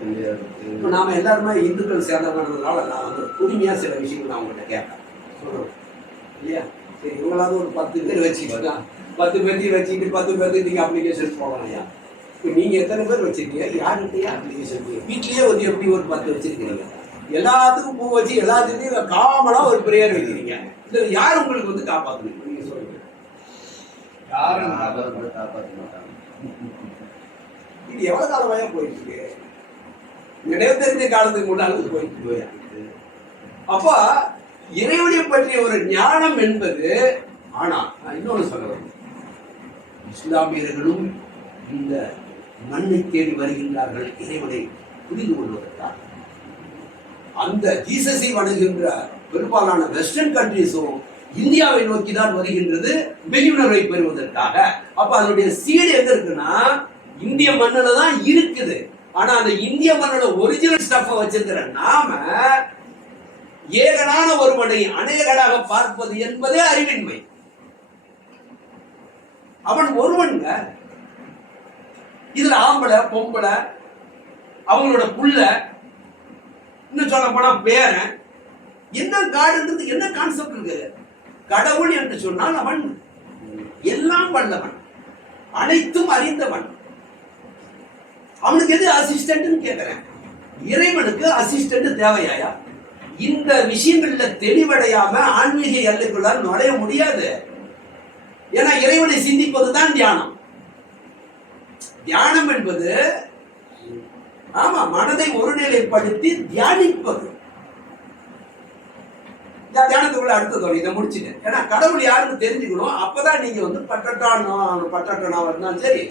இப்போ நாம எல்லாருமே இந்துக்கள் சேர்ந்தவங்கிறதுனால நான் வந்து புதுமையா சில விஷயங்கள் நான் உங்கள்கிட்ட கேட்பேன் சொல்றேன் இல்லையா? சரி, இவங்களாவது ஒரு 10 பேர் வச்சுக்கிட்டு 10 பேர்த்தையும் வச்சுக்கிட்டு 10 பேருக்கு நீங்க அப்ளிகேஷன் போகலாம் ஐயா. இப்போ நீங்க எத்தனை பேர் வச்சிருக்கீங்க? யாருக்கிட்டே அப்ளிகேஷன் வீட்லயே வந்து எப்படி ஒரு 10 வச்சிருக்கீங்க? எல்லாத்துக்கும் பூ வச்சு எல்லாத்துக்கும் காமனா ஒரு பிரேயர் வைக்கிறீங்க. இதுல யார் உங்களுக்கு வந்து காப்பாற்றணும்? நீங்க சொல்லுங்க. யாரும் காப்பாற்ற மாட்டாங்க. இது எவ்வளவு காலமாயா போயிட்டு இருக்கு? நிறைய தெரிஞ்ச காலத்துக்கு முன்னாலும் போயிட்டு போயிருக்கு. அப்ப இறைவனை பற்றிய ஒரு ஞானம் என்பது, ஆனா இன்னொன்னு சொல்ல இஸ்லாமியர்களும் இந்த மண்ணை தேடி வருகின்றார்கள் இறைவனை புரிந்து கொள்வதற்காக. அந்த ஜீசஸை வணங்குகின்ற பெரும்பாலான வெஸ்டர்ன் கண்ட்ரிஸும் இந்தியாவை நோக்கி தான் வருகின்றது மெய்யுணர்வை பெறுவதற்காக. அப்ப அதனுடைய சீடு எங்க இருக்குன்னா இந்திய மண்ணில தான் இருக்குது. ஆனா அந்த இந்திய மண்ணில ஒரிஜினல் ஸ்டஃப் வச்சிருக்கிற நாம ஏகனான ஒருவனை அநேகனாக பார்ப்பது என்பதே அறிவின்மை. அவன் ஒருவன்க. இதுல ஆம்பளை பொம்பளை அவங்களோட புள்ள, இன்னும் சொல்ல போனா பேரன், என்ன காடுன்றது என்ன கான்செப்ட் இருக்கு? கடவுள் என்று சொன்னால் அவன் எல்லாம் வல்லவன், அனைத்தும் அறிந்தவன். அவனுக்கு எது அசிஸ்டன்ட் கேட்கிறேன். இறைவனுக்கு அசிஸ்டன்ட் தேவையாயா? இந்த விஷயங்கள்ல தெளிவடையாம ஆன்மீக எல்லைக்குள்ளால் நுழைய முடியாது. ஏன்னா இறைவனை சிந்திப்பதுதான் தியானம். தியானம் என்பது ஆமா மனதை ஒருநிலைப்படுத்தி தியானிப்பது. தியானத்துக்குள்ள அடுத்தது இதை முடிச்சுட்டு, ஏன்னா கடவுள் யாருன்னு தெரிஞ்சுக்கணும். அப்பதான் நீங்க வந்து பட்டட்டனாக இருந்தாலும் சரி,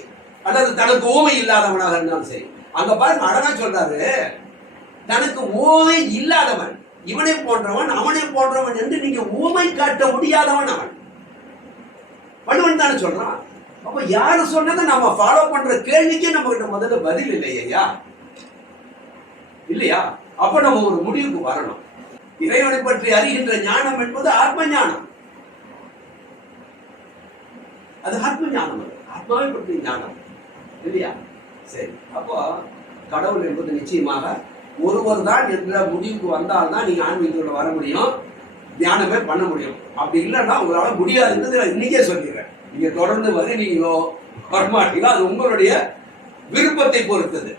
அல்லது தனக்கு ஓமை இல்லாதவனாக இருந்தாலும் சரி. அங்க பாருங்க அழகா சொல்றாரு, தனக்கு ஓமை இல்லாதவன், இவனை போன்றவன் அவனை போன்றவன் என்று நீங்க ஓமை காட்ட முடியாதவன் அவன். வள்ளுவன் தானே சொல்றான். அப்ப யாரு சொன்னதை நம்ம ஃபாலோ பண்ற கேள்விக்கே நம்ம கிட்ட முதல்ல பதில் இல்லையா? இல்லையா? அப்ப நம்ம ஒரு முடிவுக்கு வரணும். இறைவனை பற்றி அறிகின்ற ஞானம் என்பது ஆத்ம ஞானம். அது ஆத்ம ஞானம், ஆத்மாவை பற்றி ஞானம் இல்லையா? சரி, அப்போ கடவுள் என்பது நிச்சயமாக ஒருவர் தான் என்ற முடிவுக்கு வந்தால்தான் நீங்க ஆன்மீகத்தோட வர முடியும், தியானமே பண்ண முடியும். அப்படி இல்லைன்னா உங்களால முடியாதுன்றது இன்னைக்கே சொல்லிடுறேன். நீங்க தொடர்ந்து வருவீங்களோ வரமாட்டீங்களோ அது உங்களுடைய விருப்பத்தை பொறுத்தது.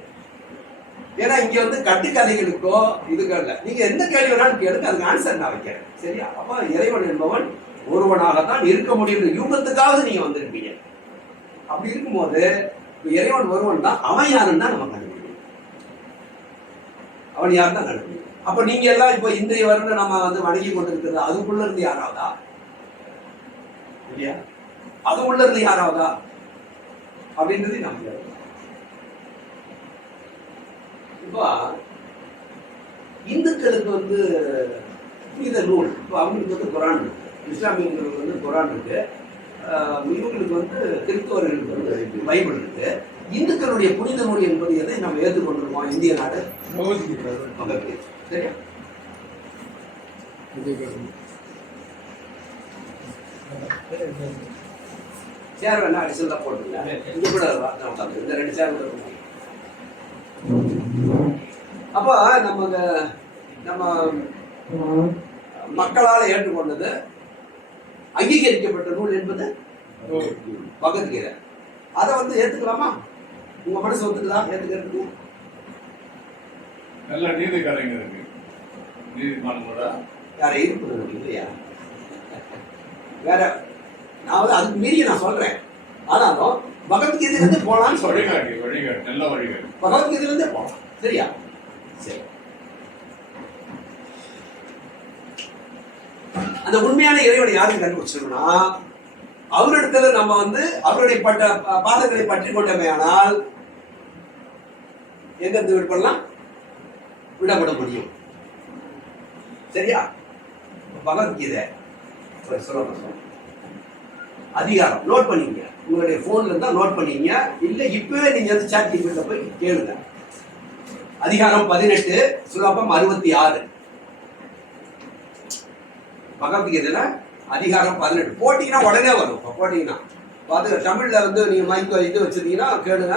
ஏன்னா இங்க வந்து கட்டுக்கதைகளுக்கோ இதுக்கு இல்ல, நீங்க எந்த கேள்வி வேணாலும் கேளுங்க, அதுக்கு ஆன்சர் நான் வைக்கிறேன். சரியா? அப்ப இறைவன் என்பவன் ஒருவனாகத்தான் இருக்க முடியும். யூகத்துக்காக நீங்க வந்திருப்பீங்க. அப்படி இருக்கும்போது இறைவன் ஒருவன் தான். அவன் யாருன்னு தான் நம்ம கண்டுபிடிக்கணும். அவன் யார் தான் கண்டுபிடிக்கணும். அப்ப நீங்க எல்லாம் இப்ப இன்றைய வருடம் நம்ம வந்து வணங்கி கொண்டிருக்கிறது அதுக்குள்ள இருந்து யாராவதா? இல்லையா? அது உள்ள இருந்து யாராவதா அப்படின்றது நம்ம. இப்போ இந்துக்களுக்கு வந்து புனித நூல், இப்போ அவங்களுக்கு வந்து குரான் இருக்கு, இஸ்லாமியர்களுக்கு வந்து குரான் இருக்கு, இவங்களுக்கு வந்து கிறிஸ்தவர்களுக்கு வந்து பைபிள் இருக்கு. இந்துக்களுடைய புனித நூல் என்பது எதை நம்ம ஏற்றுக்கொண்டிருக்கோம்? இந்திய நாடு பகவத்கீதை. சரியா? சேர் வேணா அடிச்சல் தான் போட்டுங்க. இங்க கூட இந்த 2 சேர் கூட. அப்போ நம்ம மக்களால் ஏற்றுக்கொண்டது அங்கீகரிக்கப்பட்ட நூல் என்பது பகவத்கீதை. அதை வந்து ஏத்துக்கலாமா? உங்க மனசு ஒத்துக்கலாம் ஏத்துக்கிறதுக்கு? நல்ல நீதி கலைஞருக்கு நீதிமன்ற வேற இருப்பு இல்லையா? வேற நான் வந்து அதுக்கு மீறி நான் சொல்றேன். ஆனாலும் பகவத்கீதையில இருந்து போலான்னு சொல்றேன். நல்ல வழிகாட்டு பகவத்கீதையில இருந்தே போலாம். சரியா? சரி. அந்த உண்மையான இறைவனை யாருக்கு கண்டுபிடிச்சோம்னா அவரிடத்துல நம்ம வந்து அவருடைய பாதங்களை பற்றி கொண்டமே. ஆனால் எங்க இருந்து விடுபடலாம்? விடப்பட முடியும். சரியா? பகவத்கீதை சொல்ல அதிகாரம் நோட் பண்ணிங்க, உங்களுடைய போன்ல இருந்தா நோட் பண்ணிங்க. இல்ல இப்பவே நீங்க வந்து சாட் ஜிபிடில போய் கேளுங்க. அதிகாரம் 18 சுலபம் 66 பகவத்கீதையில அதிகாரம் 18 போட்டீங்கன்னா உடனே வரும். போட்டீங்கன்னா பார்த்து தமிழ்ல வந்து நீங்க மைக் இது வச்சிருந்தீங்கன்னா கேளுங்க.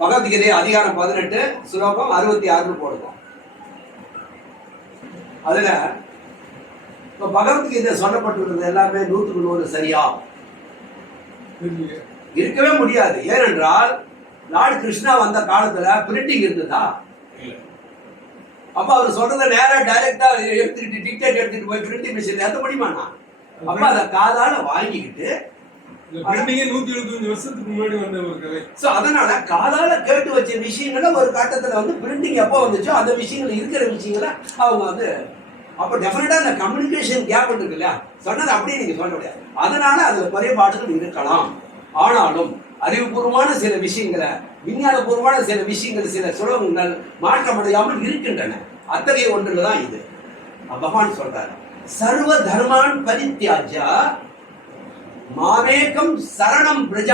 பகவத்கீதை அதிகாரம் 18 ஸ்லோகம் 66 போடுவோம். அதுல இப்ப பகவத்கீதை சொல்லப்பட்டுள்ளது எல்லாமே 100க்கு 100 சரியா இருக்கவே முடியாது. ஏனென்றால் லார்டு கிருஷ்ணா வந்த காலத்துல பிரிண்டிங் இருந்ததா? அப்ப அவர் சொல்றத நேரா டைரக்டா எடுத்துக்கிட்டு டிக்டேட் எடுத்துட்டு போய் பிரிண்டிங் மிஷின் ஏத்த முடியுமாண்ணா? அப்ப அதை காதால வாங்கிக்கிட்டு அதனால காதால கேட்டு வச்ச விஷயங்களை ஒரு கட்டத்துல வந்து பிரிண்டிங் எப்போ வந்துச்சோ அந்த விஷயங்கள் இருக்கிற விஷயங்களை அவங்க வந்து அப்ப டெஃபினட்டா அந்த கம்யூனிகேஷன் கேப் இருக்கு இல்லையா, சொன்னது அப்படியே நீங்க சொல்ல முடியாது. அதனால அதுல குறைபாடுகள் இருக்கலாம். ஆனாலும் அறிவுபூர்வமான சில விஷயங்களை, விஞ்ஞானபூர்வமான சில விஷயங்கள், சில சுலபங்கள் மாற்றமடையாமல் இருக்கின்றன. அத்தகைய ஒன்றுலதான் இது பகவான் சொல்றாரு, சர்வ தர்மான் பரித்யாஜ்ய மாமேகம் சரணம் பிரஜ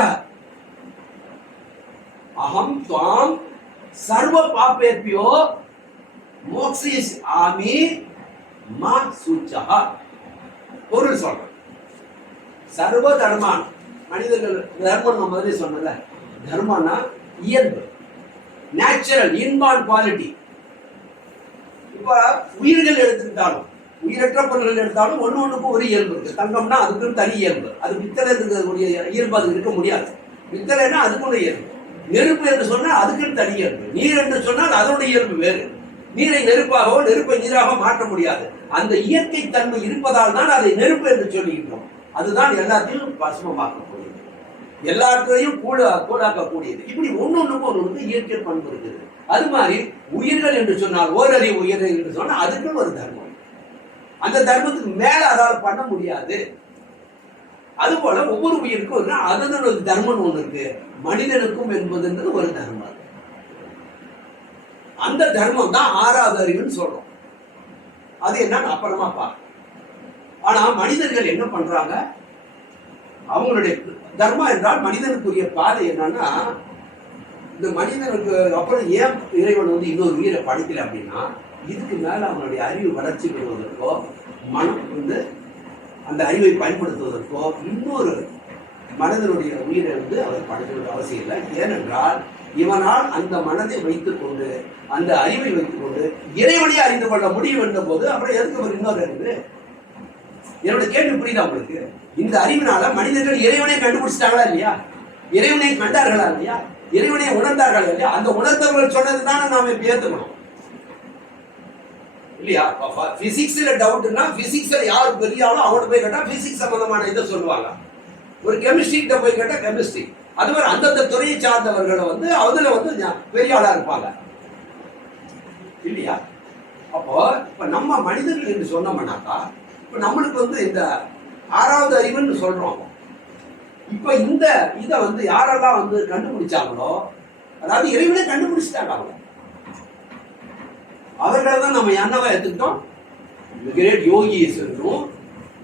அகம் துவாம் சர்வ பாபேபியோ மோக்ஷிஸ் ஆமி மா சூச்சா. பொருள் சொல்றேன், சர்வ தர்மான் மனிதர்கள் தர்மம் நம்ம முதல்ல சொன்னல, தர்மம்னா இயல்பு, நேச்சுரல், இன்பார்ன் குவாலிட்டி. இப்ப உயிர்கள் எடுத்துக்கிட்டாலும் உயிரற்ற பொருள்கள் எடுத்தாலும் ஒண்ணுக்கும் ஒரு இயல்பு இருக்கு. தங்கம்னா அதுக்குன்னு தனி இயல்பு, அது பித்தளை இருக்கக்கூடிய இயல்பு அது இருக்க முடியாது. பித்தளைனா அதுக்குள்ள இயல்பு. நெருப்பு என்று சொன்னால் அதுக்குன்னு தனி இயல்பு. நீர் என்று சொன்னால் அதோட இயல்பு வேறு. நீரை நெருப்பாகவோ நெருப்பை நீராக மாற்ற முடியாது. அந்த இயற்கை தன்மை இருப்பதால் தான் அதை நெருப்பு என்று சொல்லுகின்றோம். அதுதான் எல்லாத்தையும் பசுமமாக்கக்கூடியது, எல்லாத்தையும் கூடாக்கக்கூடியது. இப்படி ஒன்னொன்னுக்கும் ஒன்று இயற்கை பண்பு இருக்குது. அது மாதிரி உயிர்கள் என்று சொன்னால் ஓரறிவு உயிர்கள் என்று சொன்னால் அதுக்கு ஒரு தர்மம், அந்த தர்மத்துக்கு மேல அதால் பண்ண முடியாது. அதுபோல ஒவ்வொரு உயிருக்கும் அதன் ஒரு தர்மம் ஒன்று இருக்கு. மனிதனுக்கும் என்பது ஒரு தர்மம். அந்த தர்மம் தான் 6வது அறிவுன்னு சொல்றோம். அது என்னன்னு அப்புறமா பார்க்க. ஆனா மனிதர்கள் என்ன பண்றாங்க, அவங்களுடைய தர்மம் என்றால் மனிதனுக்குரிய பாதை என்னன்னா, இந்த மனிதனுக்கு அப்புறம் ஏன் இறைவன் வந்து இன்னொரு உயிரை படைக்கல அப்படின்னா, இதுக்கு மேல அவனுடைய அறிவு வளர்ச்சி பெறுவதற்கோ மனம் வந்து அந்த அறிவை பயன்படுத்துவதற்கோ இன்னொரு மனிதனுடைய உயிரை வந்து அவர் படைக்க அவசியம் இல்லை. ஏனென்றால் இவனால் அந்த மனதை வைத்துக் கொண்டு, அந்த அறிவை வைத்துக் கொண்டு இறைவனையே அறிந்து கொள்ள முடியும் என்ற போது அப்புறம் எதுக்கு ஒரு இன்னொரு அறிவு? என்னோட கேள்வி புரியுதா உங்களுக்கு? இந்த அறிவினால மனிதர்கள் இறைவனை கண்டுபிடிச்சிட்டாங்களா இல்லையா? இறைவனை கண்டார்களா இல்லையா? இறைவனை உணர்ந்தார்களா இல்லையா? அந்த உணர்ந்தவர்கள் சொன்னதுதானே நாம இப்ப ஏத்துக்கணும் இல்லையா? பிசிக்ஸ்ல டவுட்னா பிசிக்ஸ்ல யாரு பெரியாலும் அவனை போய் கேட்டா பிசிக்ஸ் சம்பந்தமான இதை சொல்லுவாங்க. ஒரு கெமிஸ்ட்ரி கிட்ட போய் கேட்டா கெமிஸ்ட்ரி. அது மாதிரி அந்தந்த துறையை சார்ந்தவர்களை வந்து அதுல வந்து பெரிய ஆளா இருப்பாங்க இல்லையா? அப்போ இப்ப நம்ம மனிதர்கள் என்று சொன்னோம்னாக்கா, இப்ப நம்மளுக்கு வந்து இந்த 6வது அறிவுன்னு சொல்றோம். இப்ப இந்த இதை வந்து யாரெல்லாம் வந்து கண்டுபிடிச்சாங்களோ, அதாவது இறைவனை கண்டுபிடிச்சிட்டாங்க அவங்க, அவர்களை தான் நம்ம என்னவா எடுத்துக்கிட்டோம், கிரேட் யோகிஸ் என்றும்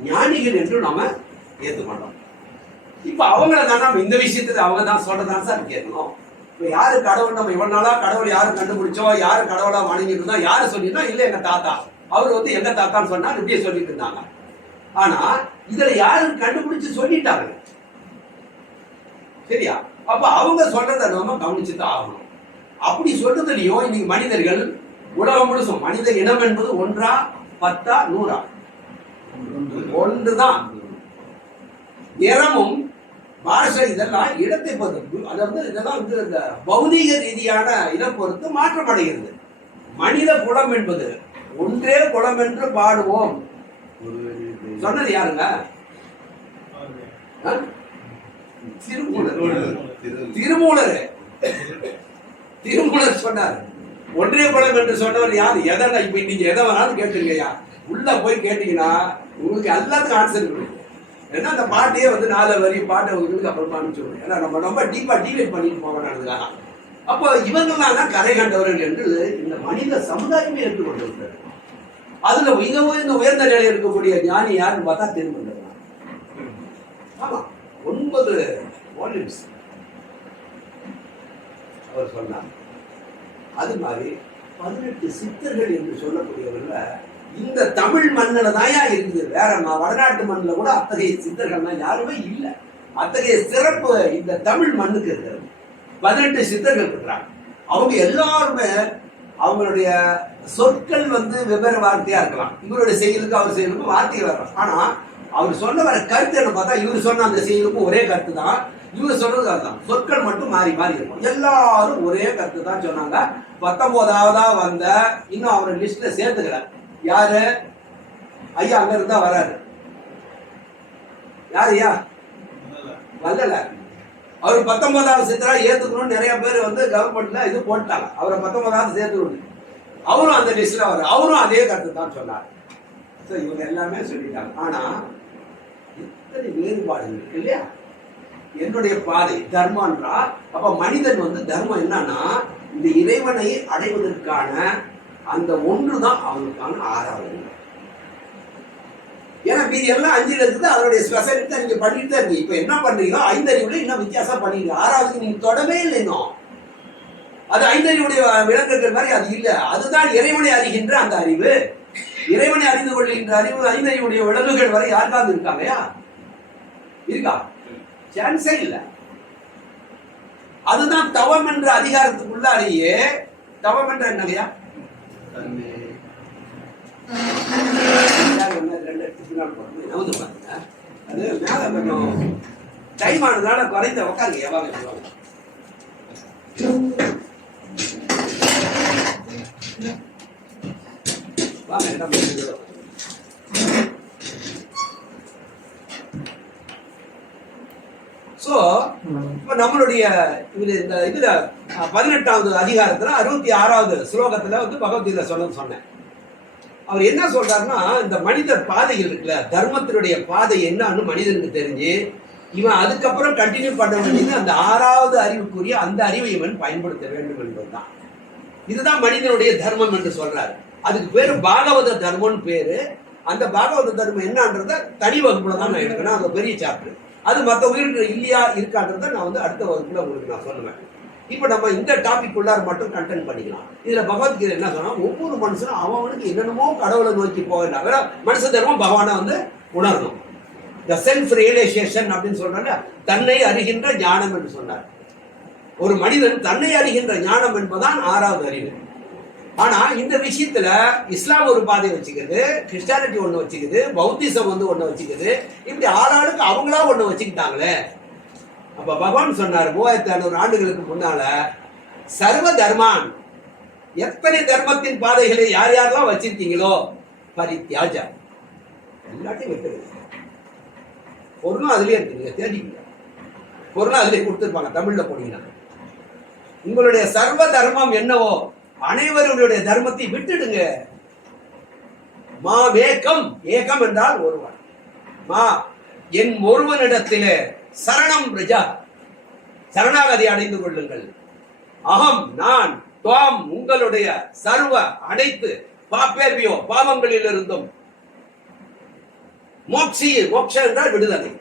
ஞானிகள் என்றும் நாம ஏற்றுக்கொண்டோம். இப்ப அவங்கள தான் நம்ம இந்த விஷயத்துல அவங்க தான் சொல்றதான் சார் கேட்கணும். இப்ப யாரு கடவுள், நம்ம இவ்வளவு நாளா கடவுள் யாரு கண்டுபிடிச்சோ, யாரு கடவுளா வணங்கிட்டு இருந்தா, யாரு சொல்லிருந்தா, இல்ல எங்க தாத்தா, அவர் வந்து எங்க தாத்தான்னு சொன்னா இப்படியே சொல்லிட்டு இருந்தாங்க. ஆனா இதுல யாரு கண்டுபிடிச்சு சொல்லிட்டாங்க சரியா? அப்ப அவங்க சொல்றதை நம்ம கவனிச்சுதான் ஆகணும். அப்படி சொல்றதுலயும் இன்னைக்கு மனிதர்கள் உலகம் முழுசும் மனித இனம் என்பது 1 10 100 ஒன்றுதான். நிறமும் பாஷை இதெல்லாம் இடத்தை பொறுத்து, அதாவது இதெல்லாம் வந்து இந்த பௌதீக ரீதியான இதை பொறுத்து மாற்றமடைகிறது. மனித குலம் என்பது ஒன்றே குலம் என்று பாடுவோம் சொன்னது யாருங்க? திருமூலர் சொன்னார். ஒன்றே குலம் என்று சொன்னவர் யாரு? எதை இப்ப இன்னைக்கு எதை வேணாலும் கேட்டுங்கய்யா, உள்ள போய் கேட்டீங்கன்னா உங்களுக்கு எல்லாத்துக்கும் ஆன்சர் கிடைக்கும். ஏன்னா அந்த பாட்டையே வந்து 4 வரி பாட்டை உங்களுக்கு அப்புறமா சொல்லுவோம். ஏன்னா நம்ம ரொம்ப டீப்பா டிவைட் பண்ணிட்டு போகணுன்றதுக்காக. அப்போ இவங்கெல்லாம் தான் கரை கண்டவர்கள் என்று இந்த மனித சமுதாயமே ஏற்றுக்கொண்டிருக்கிறது. அதுல இந்த உயர்ந்த நிலையில் இருக்கக்கூடிய ஞானி யாருன்னு பார்த்தா திருமண்டலம். ஆமா, 9 வால்யூம்ஸ் அவர் சொன்னார். அது மாதிரி 18 சித்தர்கள் என்று சொல்லக்கூடியவர்கள இந்த தமிழ் மண்ணில தான் இருக்குது. வேற வடநாட்டு மண்ணில் கூட அத்தகைய சித்தர்கள்லாம் யாருமே இல்லை. அத்தகைய சிறப்பு இந்த தமிழ் மண்ணுக்கு இருக்கிறது. 18 சித்தர்கள் இருக்கிறாங்க. அவங்க எல்லாருமே அவங்களுடைய சொற்கள் வெவ்வேறு வார்த்தையா இருக்கலாம். இவருடைய செயலுக்கு அவர் செயலுக்கும் வார்த்தைகள் வரலாம். ஆனா அவர் சொன்ன வர கருத்து என்ன பார்த்தா, இவர் சொன்ன அந்த செயலுக்கும் ஒரே கருத்து தான், இவர் சொல்றது அதுதான். சொற்கள் மட்டும் மாறி மாறி இருக்கும். எல்லாரும் ஒரே கருத்து தான் சொன்னாங்க. 19ஆவதா வந்த இன்னும் அவர் லிஸ்ட்ல சேர்த்துக்கல. யாரு? ஐயா அங்க இருந்தா வராரு. யாரு ஐயா? வரல. அவர் 19ஆவது சித்தரா ஏத்துக்கணும்னு நிறைய பேர் கவர்மெண்ட்ல இது போட்டாங்க. அவரை 19ஆவது சேர்த்துக்கணும். அவரும் அந்த லிஸ்ட்ல வர, அவரும் அதே கருத்து தான் சொன்னார். இவங்க எல்லாமே சொல்லிட்டாங்க. ஆனா இத்தனை வேறுபாடுகள் இருக்கு இல்லையா? என்னுடைய பாதை தர்மன்றா, அப்ப மனிதன் தர்மம் என்னன்னா, இந்த இறைவனை அடைவதற்கான அந்த ஒன்றுதான் அவனுக்கான 6வது. ஏன்னா மீதி எல்லாம் 5ல இருக்குது. அதனுடைய ஸ்பெஷலிட்டி நீங்க பண்ணிட்டு தான் இருக்கீங்க. இப்ப என்ன பண்றீங்களோ 5 அறிவுல இன்னும் வித்தியாசம் பண்ணீங்க. 6வது நீங்க தொடவே இல்லை இன்னும். அது 5 அறிவுடைய விளக்கங்கள் மாதிரி அது இல்ல. அதுதான் இறைவனை அறிகின்ற அந்த அறிவு. இறைவனை அறிந்து கொள்கின்ற அறிவு 5 அறிவுடைய விளக்குகள் வரை யாருக்காவது இருக்காங்கயா? இருக்கா? சான்ஸே இல்ல. அதுதான் தவம் என்ற அதிகாரத்துக்குள்ளாலேயே. தவம் என்ற என்னையா? அது மேல கொஞ்சம் டைம் ஆனதுனால குறைந்த உட்காருங்க. எவாங்க வாங்க என்ன பண்ணுறோம். இப்ப நம்மளுடைய இதுல 18வது அதிகாரத்துல 66வது ஸ்லோகத்துல பகவத்கீதை சொன்னேன். அவர் என்ன சொல்றாருன்னா, இந்த மனிதர் பாதைகள் இருக்குல்ல, தர்மத்தினுடைய பாதை என்னன்னு மனிதனுக்கு தெரிஞ்சு இவன் அதுக்கப்புறம் கண்டினியூ பண்ண வேண்டியது அந்த 6வது அறிவுக்குரிய அந்த அறிவை இவன் பயன்படுத்த வேண்டும் என்பதுதான். இதுதான் மனிதனுடைய தர்மம் என்று சொல்றாரு. அதுக்கு பேரு பாகவத தர்மம்னு பேரு. அந்த பாகவத தர்மம் என்னன்றத தனி வகுப்புல தான் நான் எடுக்கணும். அது பெரிய சாப்டர். அது மற்ற உயிர்கள் இல்லையா இருக்கான்றத நான் அடுத்த வகுப்புல உங்களுக்கு நான் சொல்லுவேன். இப்ப நம்ம இந்த டாபிக் உள்ளார மட்டும் கண்டென்ட் பண்ணிக்கலாம். இதுல பகவத்கீதை என்ன சொன்னா, ஒவ்வொரு மனுஷனும் அவனுக்கு என்னென்னமோ கடவுளை நோக்கி போகிறாங்க. மனுஷ தர்மம் பகவானை உணரணும். இந்த செல்ஃப் ரியலைசேஷன் அப்படின்னு சொல்றாங்க, தன்னை அறிகின்ற ஞானம் என்று சொன்னார். ஒரு மனிதன் தன்னை அறிகின்ற ஞானம் என்பதான் 6வது அறிவு. ஆனா இந்த விஷயத்துல இஸ்லாம் ஒரு பாதை வச்சுக்குது, கிறிஸ்டியானிட்டி ஒண்ணு வச்சுக்குது, பௌத்திசம் ஒண்ணு வச்சுக்குது. இப்படி ஆளாளுக்கு அவங்களா ஒண்ணு வச்சுக்கிட்டாங்களே. அப்ப பகவான் சொன்னார் 3500 ஆண்டுகளுக்கு முன்னால, சர்வ தர்மான், எத்தனை தர்மத்தின் பாதைகளை யார் யாரெல்லாம் வச்சிருக்கீங்களோ பரித்யாஜ, எல்லாத்தையும் விட்டுருங்க. பொருளும் அதுலயே இருக்குங்க, தேடிக்கீங்க. பொருளும் அதுலயே கொடுத்துருப்பாங்க, தமிழ்ல போனீங்கன்னா. உங்களுடைய சர்வ தர்மம் என்னவோ அனைவருடைய தர்மத்தை விட்டுடுங்க. மா ஏகம், ஏகம் என்றால் ஒருவன். மா என் ஒருவனிடத்திலே சரணம் பிரஜா, சரணாகதி அடைந்து கொள்ளுங்கள். அகம் நான், துவாம் உங்களுடைய, சர்வ அனைத்து, பாப்பேர்வியோ பாவங்களில் இருந்தும், மோக்ஷி, மோக்ஷ என்றால் விடுதலை,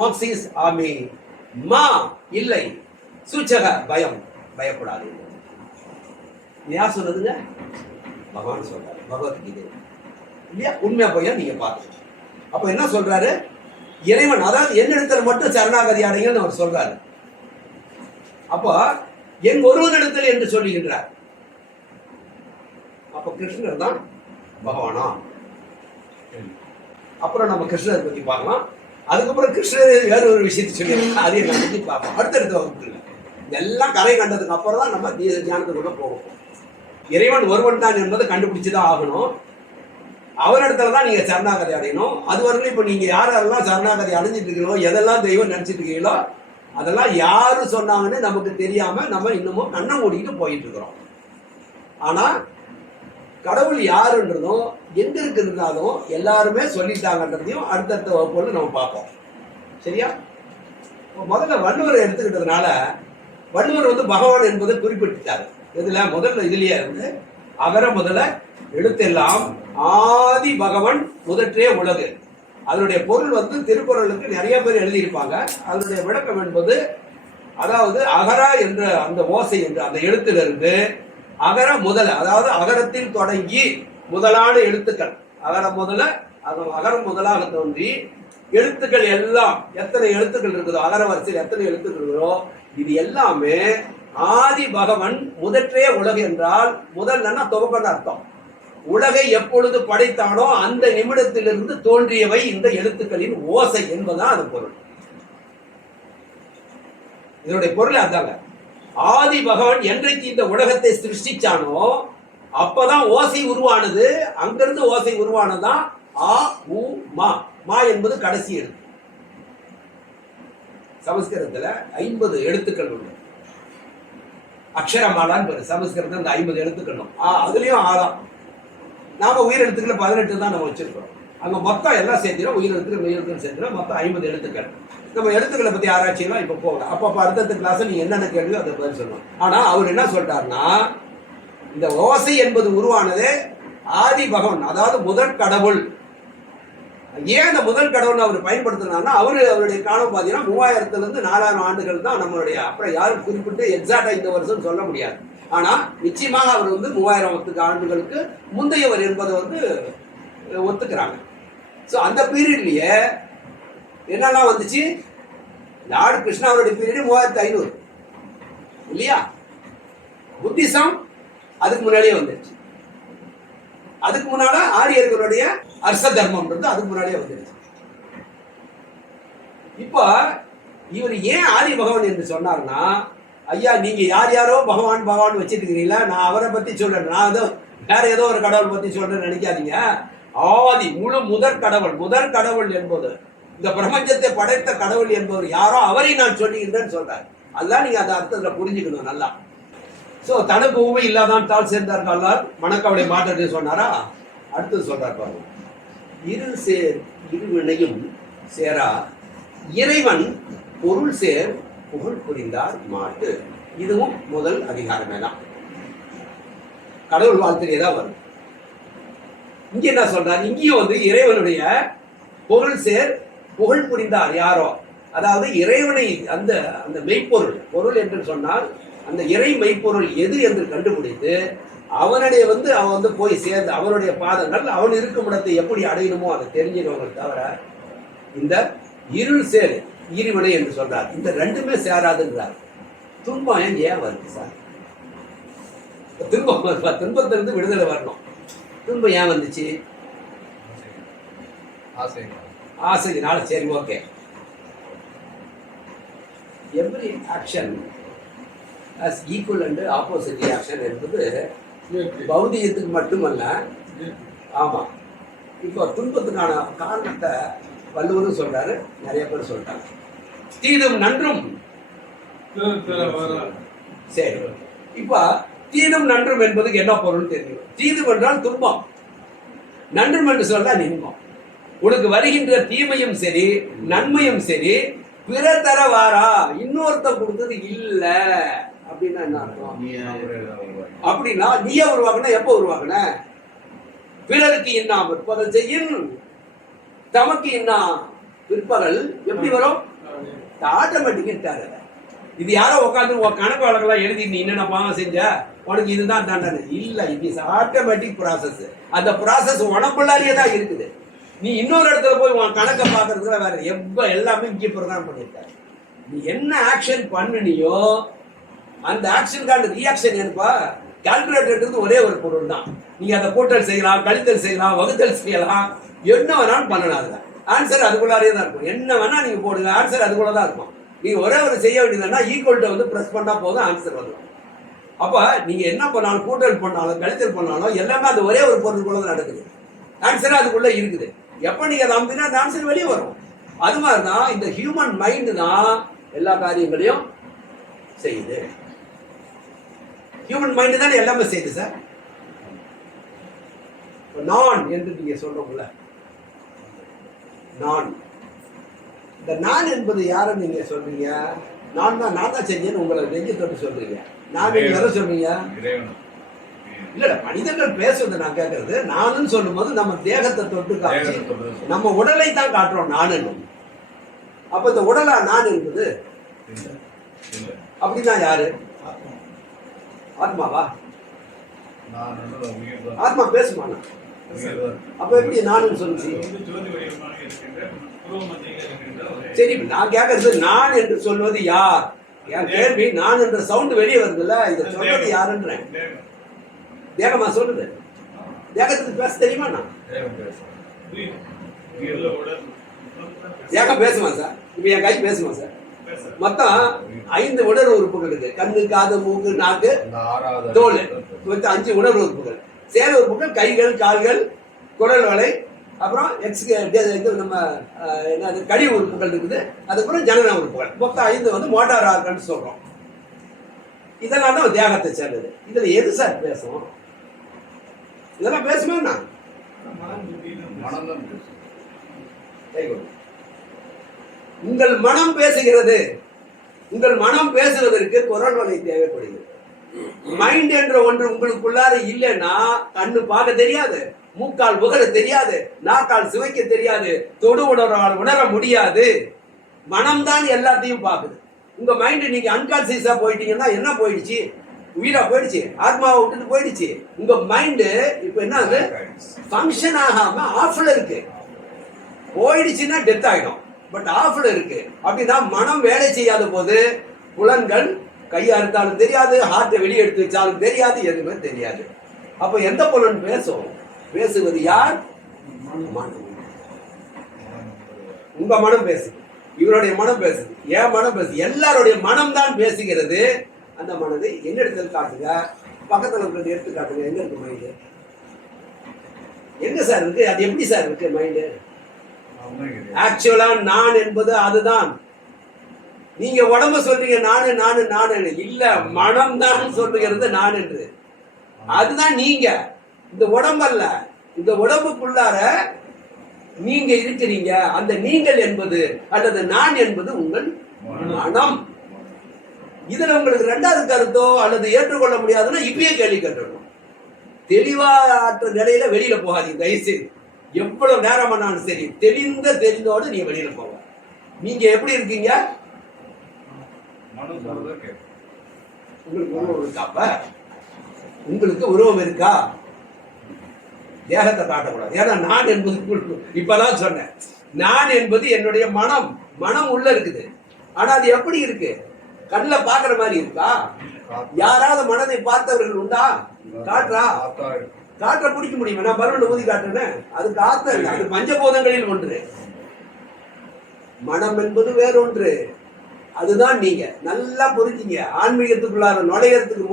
மோக்ஷிஸ் ஆமி, மா இல்லை, சூச்சக பயம், பயப்படாது. யார் சொன்னதுங்க? பகவான் சொல்றாரு பகவத்கீதை இல்லையா? உண்மையா போய் நீங்க பாருங்க. அப்ப என்ன சொல்றாரு இறைவன், அதாவது என்னிடத்துல மட்டும் சரணாகதி அடைங்கன்னு அவர் சொல்றாரு. அப்போ என் ஒருவனிடத்தில் என்று சொல்லுகின்றார். அப்ப கிருஷ்ணர் தான் பகவானா? அப்புறம் நம்ம கிருஷ்ணரை பத்தி பார்க்கலாம். அதுக்கப்புறம் கிருஷ்ணர் வேற ஒரு விஷயத்தை சொல்லி அதையும் நம்ம பத்தி பார்ப்போம் அடுத்தடுத்த வகுப்புல. இதெல்லாம் கரை கண்டதுக்கு அப்புறம் தான் நம்ம தியானத்துக்குள்ள போவோம். இறைவன் ஒருவன் தான் என்பதை கண்டுபிடிச்சுதான் ஆகணும். அவரிடத்துல தான் நீங்க சரணாகதி அடையணும். அது வரைக்கும் இப்ப நீங்க யாரெல்லாம் சரணாகதி அடைஞ்சிட்டு இருக்கீங்களோ, எதெல்லாம் தெய்வம் நினைச்சிட்டு இருக்கீங்களோ, அதெல்லாம் யாரு சொன்னாங்கன்னு நமக்கு தெரியாம நம்ம இன்னமும் கண்ணை மூடிட்டு போயிட்டு இருக்கிறோம். ஆனா கடவுள் யாருன்றதும் எங்க இருக்குன்றதும் எல்லாருமே சொல்லிட்டாங்கன்றதையும் அடுத்தடுத்த வகுப்புல நம்ம பார்ப்போம். சரியா? முதல்ல வள்ளுவரை எடுத்துக்கிட்டதுனால, வள்ளுவர் பகவான் என்பதை குறிப்பிட்டாரு. இதுல முதல்ல இதுலயே இருந்து அகர முதல எழுத்தெல்லாம் ஆதி பகவன் முதற்றே உலகு. அதனுடைய பொருள் திருக்குறளுக்கு நிறைய பேர் எழுதியிருப்பாங்க. அதனுடைய விளக்கம் என்பது, அதாவது அகர என்ற அந்த ஓசை என்ற அந்த எழுத்திலிருந்து அகர முதல, அதாவது அகரத்தில் தொடங்கி முதலான எழுத்துக்கள், அகரம் முதலாக தோன்றி எழுத்துக்கள் எல்லாம் எத்தனை எழுத்துக்கள் இருக்குதோ, அகர வரிசையில் எத்தனை எழுத்துக்கள் இருக்குதோ, இது எல்லாமே ஆதி பகவன் முதற்றே உலகு என்றால் முதல்னா துவக்கம்னு அர்த்தம். உலகை எப்பொழுது படைத்தானோ அந்த நிமிடத்திலிருந்து தோன்றியவை இந்த எழுத்துக்களின் ஓசை என்பதுதான் அது பொருள். இதனுடைய பொருள் அதாங்க. ஆதி பகவான் என்றைக்கு இந்த உலகத்தை சிருஷ்டிச்சானோ அப்பதான் ஓசை உருவானது. அங்கிருந்து ஓசை உருவானதான் ஆ உ மா. மா என்பது கடைசி எழுத்து. சமஸ்கிருதத்துல 50 எழுத்துக்கள் உண்டு. அக்ஷரமாலான்னு பேரு சமஸ்கிருதம். இந்த 50 எழுத்துக்களும் அதுலயும் ஆறாம். நாம உயிரெழுத்துக்களை 18 தான் நம்ம வச்சிருக்கோம். அங்க மொத்தம் எல்லாம் சேர்த்துடும். உயிரெழுத்துக்கள் சேர்த்துடும். மொத்தம் 50 எழுத்துக்கள். நம்ம எழுத்துக்களை பத்தி ஆராய்ச்சியெல்லாம் இப்ப போகலாம். அப்ப அடுத்த கிளாஸ் நீ என்னென்ன கேள்வியோ அதை பதில் சொல்லணும். ஆனா அவர் என்ன சொல்றாருன்னா, இந்த ஓசை என்பது உருவானதே ஆதி பகவான், அதாவது முதல் கடவுள். ஏன் அந்த முதல் கடவுள் அவர் பயன்படுத்தினார்னா, அவருடைய காலம் பார்த்தீங்கன்னா 3000 இருந்து 4000 ஆண்டுகள் தான் நம்மளுடைய. அப்புறம் யாரும் குறிப்பிட்டு எக்ஸாக்டா இந்த வருஷம் சொல்ல முடியாது. ஆனா நிச்சயமாக அவர் 3000 ஆண்டுகளுக்கு முந்தையவர் என்பதை ஒத்துக்கிறாங்க. ஸோ அந்த பீரியட்லயே என்னெல்லாம் வந்துச்சு? லார்டு கிருஷ்ணா அவருடைய பீரியட் 3500 இல்லையா? புத்திசம் அதுக்கு முன்னாடியே வந்துருச்சு. அதுக்கு முன்னால ஆரியர்களுடைய அர்ச தர்மம்ன்றது அதுக்கு முன்னாடியே வந்துருச்சு. இப்ப இவர் ஏன் ஆதி பகவான் என்று சொன்னார்னா, ஐயா நீங்க யாரோ பகவான் பகவான் வச்சிருக்கிறீங்களா, நான் அவரை பத்தி சொல்றேன், நான் ஏதோ வேற ஏதோ ஒரு கடவுள் பத்தி சொல்றேன்னு நினைக்காதீங்க. ஆதி முதற் கடவுள் என்பது இந்த பிரபஞ்சத்தை படைத்த கடவுள் என்பவர் யாரோ அவரை நான் சொல்லுகின்றேன்னு சொல்றாரு. அதுதான் நீங்க அந்த அர்த்தத்துல புரிஞ்சுக்கணும் நல்லா. சோ தனக்கு ஊமை இல்லாதான் தாள் சேர்ந்தார் கல்லார் மணக்கவலை மாற்றத்தை சொன்னாரா. அடுத்தது சொல்றார் பாருங்க. இருள் சேர் இருவினையும் சேரா இறைவன் பொருள் சேர் புகழ் புரிந்தார் மாட்டு. இதுவும் முதல் அதிகாரமே தான். கடவுள் வாழ்த்துறையே தான் வரும். இங்க என்ன சொல்றாரு? இங்கேயும் இறைவனுடைய பொருள் சேர் புகழ் புரிந்தார் யாரோ, அதாவது இறைவனை அந்த அந்த மெய்ப்பொருள், பொருள் என்று சொன்னால் அந்த இறை மெய்ப்பொருள் எது என்று கண்டுபிடித்து அவனுடைய அவன் போய் சேர்ந்து அவனுடைய பாதங்கள் அவன் இருக்கும் இடத்தை எப்படி அடையணுமோ அதை தெரிஞ்சுக்கவங்க தவிர இந்த இருள் சேர் ஈரிவினை என்று சொல்றார். இந்த ரெண்டுமே சேராதுங்கிறார். துன்பம் ஏன் வருது சார்? துன்பத்திலிருந்து விடுதலை வரணும். துன்பம் ஏன் வந்துச்சு? ஆசையினால. சரி, okay. Every action as equal and opposite reaction என்பது பௌதிகத்துக்கு மட்டுமல்ல. ஆமா, இப்போ துன்பத்துக்கான காரணத்தை வள்ளுவரும் சொல்றாரு, நிறைய பேர் சொல்றாங்க. தீதும் நன்றும். சரி, இப்ப தீதும் நன்றும் என்பதுக்கு என்ன பொருள் தெரியும்? தீதும் என்றால் துன்பம், நன்றும் என்று சொல்ல இன்பம். உனக்கு வருகின்ற தீமையும் சரி நன்மையும் சரி பிற தர வாரா, இன்னொருத்த கொடுத்தது இல்ல அப்படின்னா என்ன அர்த்தம்? அப்படின்னா நீயே உருவாக்குன. எப்ப உருவாக்குன? பிறருக்கு இன்னா பிற்பகல் செய்யும் தமக்கு இன்னா பிற்பகல் எப்படி வரும்? ஆட்டோமேட்டிக். இது யாரோ உட்காந்து கணக்கு வழக்கெல்லாம் எழுதி நீ என்னென்ன பாவம் செஞ்ச உனக்கு இதுதான் தண்டனை இல்ல. It is automatic process. அந்த ப்ராசஸ் உனக்குள்ளாரியே தான் இருக்குது. நீ இன்னொரு இடத்துல போய் உன் கணக்கை பார்க்கறதுல வேற எல்லாமே இங்கே ப்ரோக்ராம் பண்ணிருக்க. நீ என்ன ஆக்ஷன் பண்ணினியோ அந்த ஆக்ஷனுக்கான ரியாக்ஷன் என்னப்பா? கால்குலேட்டர் ஒரே ஒரு பொருள் தான். நீங்க அதை கூட்டல் செய்யலாம், கழித்தல் செய்யலாம், வகுத்தல் செய்யலாம், என்ன வேணாலும் பண்ணலாம். அதுல ஆன்சர் அதுக்குள்ளாரே தான் இருக்கும். என்ன வேணா நீங்க போடுங்க, ஆன்சர் அதுக்குள்ளதான் இருக்கும். நீங்க ஒரே ஒரு செய்ய வேண்டியதுன்னா ஈக்குவல் டு பிரஸ் பண்ணா போதும், ஆன்சர் வந்துடும். அப்ப நீங்க என்ன பண்ணாலும், கூட்டல் பண்ணாலும் கழித்தல் பண்ணாலும் எல்லாமே அது ஒரே ஒரு பொருளுக்குள்ள நடக்குது. ஆன்சர் அதுக்குள்ள இருக்குது. எப்ப நீங்க அதை அமுத்தினா அந்த ஆன்சர் வெளியே வரும். அது மாதிரிதான் இந்த ஹியூமன் மைண்ட் தான் எல்லா காரியங்களையும் செய்யுது. ஹியூமன் மைண்ட் தான் எல்லாமே செய்யுது சார். நான் என்று நீங்க சொல்றோம்ல, நான், இந்த நான் என்பது யாருன்னு நீங்க சொல்றீங்க? நான் தான் செஞ்சேன்னு உங்களை நெஞ்சு தொட்டு சொல்றீங்க. நான் நீங்க எதை சொல்றீங்க? இல்ல, மனிதர்கள் பேசுறது நான் கேட்கறது. நானுன்னு சொல்லும் போது நம்ம தேகத்தை தொட்டு காட்சி நம்ம உடலை தான் காட்டுறோம் நான். அப்ப இந்த உடலா நான் என்பது அப்படிதான் யாரு? ஆத்மாவா? ஆத்மா பேசுமானா? அப்ப எப்படி நானுன்னு சொல்லுச்சு? சரி, நான் கேட்கறது நான் என்று சொல்வது யார்? என் கேள்வி நான் என்ற சவுண்ட் வெளியே வருதுல்ல, இதை சொல்றது யாருன்றேன். தேகமா சொல்லுது. தேகத்துக்கு பேச தெரியுமா? நான் தேகம் பேசுமா சார்? இப்ப என் கை பேசுமா சார்? மொத்தம் 5 உடல் உறுப்புகள் இருக்கு. கண்ணு, காது, மூக்கு, நாக்கு, தோல், 5 உடல் உறுப்புகள். செயல் உறுப்புகள் கைகள், கால்கள், குடல் வலை, அப்புறம் நம்ம என்னது கழிவு உறுப்புகள் இருக்குது. அதுக்கப்புறம் ஜனன உறுப்புகள். மொத்தம் 5 வந்து மோட்டார் ஆர்கன் சொல்றோம். இதெல்லாம் தான் தேகத்தை சேர்ந்தது. இதுல எது சார் பேசும்? இதெல்லாம் பேசுமே நான் உங்கள் மனம் பேசுகிறது. உங்கள் மனம் பேசுவதற்கு குரல் வலை தேவைப்படுகிறது. மைண்ட் என்ற ஒன்று உங்களுக்குள்ளார இல்லைன்னா கண்ணு பார்க்க தெரியாது, மூக்கால் புகழ தெரியாது, நாக்கால் சுவைக்க தெரியாது, தொடு உணர முடியாது. மனம்தான் எல்லாத்தையும் பார்க்குது. உங்க மைண்ட் நீங்க அன்கான்சியஸா போயிட்டீங்கன்னா என்ன போயிடுச்சு? உயிரா போயிடுச்சு, ஆத்மாவை விட்டுட்டு போயிடுச்சு. உங்க மைண்டு இப்ப என்ன ஆகுது? ஃபங்க்ஷன் ஆகாம ஆஃப்ல இருக்கு. போயிடுச்சுன்னா டெத் ஆயிடும். பட் ஆஃப்ல இருக்கு. அப்படின்னா மனம் வேலை செய்யாத போது புலன்கள் கையா இருந்தாலும் தெரியாது, ஹார்ட்டை வெளியே எடுத்து வச்சாலும் தெரியாது, எதுவுமே தெரியாது. அப்ப எந்த புலன் பேசும்? பேசுவது யார்? மனம். உங்க மனம் பேசுது, இவருடைய மனம் பேசுது, என் மனம் பேசுது, எல்லாருடைய மனம் தான் பேசுகிறது. அந்த மனதை என்ன இடத்துல காட்டுங்க, பக்கத்துல இருக்கிற எடுத்து காட்டுங்க. எங்க இருக்கு மைண்டு? எங்க சார் இருக்கு? அது எப்படி சார் இருக்கு மைண்டு? ஆக்சுவலா நான் என்பது அதுதான். நீங்க உடம்பு சொல்றீங்க நானு நானு நானு, இல்ல மனம் தான் சொல்லுகிறது நான் என்று. அதுதான் நீங்க. இந்த உடம்பல்ல. இந்த உடம்புக்குள்ளார நீங்க இருக்கிறீங்க. அந்த நீங்கள் என்பது அல்லது நான் என்பது உங்கள் மனம். இதுல உங்களுக்கு 2வது கருத்தோ அல்லது ஏற்றுக்கொள்ள முடியாதுன்னா இப்பயே கேள்வி கேட்டுடணும். தெளிவாற்ற நிலையில வெளியில போகாதீங்க தயவுசெய்து. எவ்வளவு நேரம் ஆனாலும் சரி தெரிந்தோடு நீங்க வெளியில போக. நீங்க எப்படி இருக்கீங்க? உங்களுக்கு உருவம் இருக்கா? உங்களுக்கு உருவம் இருக்கா? தேகத்தை காட்டக்கூடாது. ஏன்னா நான் என்பது இப்பதான் சொன்னேன். நான் என்பது என்னுடைய மனம். மனம் உள்ள இருக்குது. ஆனா அது எப்படி இருக்கு? கண்ணில் பாக்குற மாதிரி இருக்கா? யாராவது மனதை பார்த்தவர்கள் உண்டா? காற்ற பிடிக்க முடியுமா? நான் பருவனை ஊதி காட்டுறேன். அது காத்த இல்லை, அது பஞ்சபூதங்களில் ஒன்று. மனம் என்பது வேறொன்று. அதுதான் நீங்க நல்லா புரிஞ்சுங்க. ஆன்மீகத்துக்குள்ளார நுழையறதுக்கு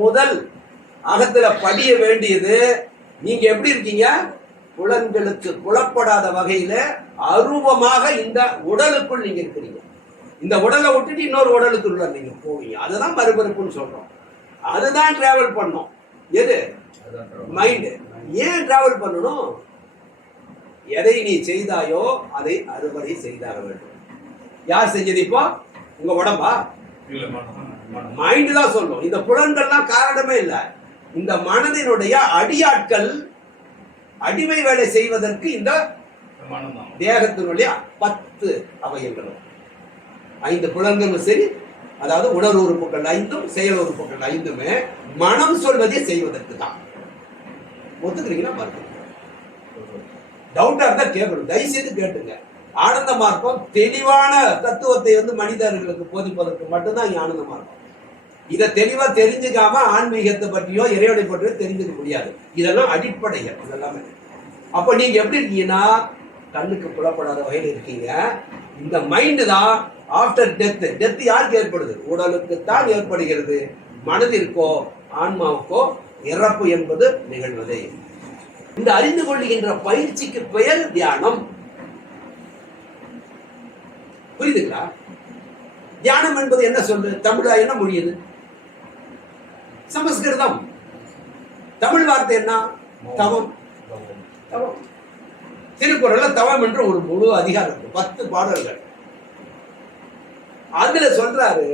முதல் அகத்துல படிய வேண்டியது நீங்க எப்படி இருக்கீங்க? புலன்களுக்கு புலப்படாத வகையில அரூபமாக இந்த உடலுக்குள் நீங்க இருக்கிறீங்க. இந்த உடலை விட்டுட்டு இன்னொரு உடலுக்குள்ள நீங்க போவீங்க. அதுதான் மறுபறுப்புன்னு சொல்றோம். அதுதான் டிராவல் பண்ணோம். எது? மைண்ட். ஏன் டிராவல் பண்ணணும்? எதை நீ செய்தாயோ அதை அறுவடை செய்தாக வேண்டும். யார் செஞ்சது? இப்போ உங்க உடம்பா? மைண்ட் தான் சொல்லும். இந்த புலன்கள்லாம் காரணமே இல்லை. இந்த மனதினுடைய அடியாட்கள் அடிமை வேலை செய்வதற்கு இந்த தேகத்தினுடைய 10 அவயங்களும் 5 புலன்களும் சரி, அதாவது உணர்வு உறுப்புகள் 5, செயல் உறுப்புகள் 5மே மனம் சொல்வதை செய்வதற்கு தான். ஒத்துக்கிறீங்கன்னா பாருங்க. டவுட்டா இருந்தா கேட்கணும். தயவுசெய்து கேட்டுங்க. ஆனந்த மார்க்கம் தெளிவான தத்துவத்தை மனிதர்களுக்கு போதிப்பதற்கு மட்டும்தான் இங்க ஆனந்த மார்க்கம். இதை தெளிவா தெரிஞ்சுக்காம ஆன்மீகத்தை பற்றியோ இறைவனை பற்றியோ தெரிஞ்சுக்க முடியாது. இதெல்லாம் அடிப்படைகள். இதெல்லாமே. அப்ப நீங்க எப்படி இருக்கீங்கன்னா கண்ணுக்கு புலப்படாத வகையில் இருக்கீங்க. இந்த மைண்டு தான் ஆஃப்டர் டெத். டெத் யாருக்கு ஏற்படுது? உடலுக்கு தான் ஏற்படுகிறது. மனதிற்கோ ஆன்மாவுக்கோ இறப்பு என்பது நிகழ்வதே. இந்த அறிந்து கொள்ளுகின்ற பயிற்சிக்கு பெயர் தியானம். புரியுதுங்களா? தியானம் என்பது என்ன சொல்லு? தமிழா என்ன மொழியது? சமஸ்கிருதம். தமிழ் வார்த்தை என்ன? தவம். தவம். திருக்குறள்ல தவம் என்று ஒரு முழு அதிகாரம் 10 பாடல்கள். அதுல சொல்றாரு,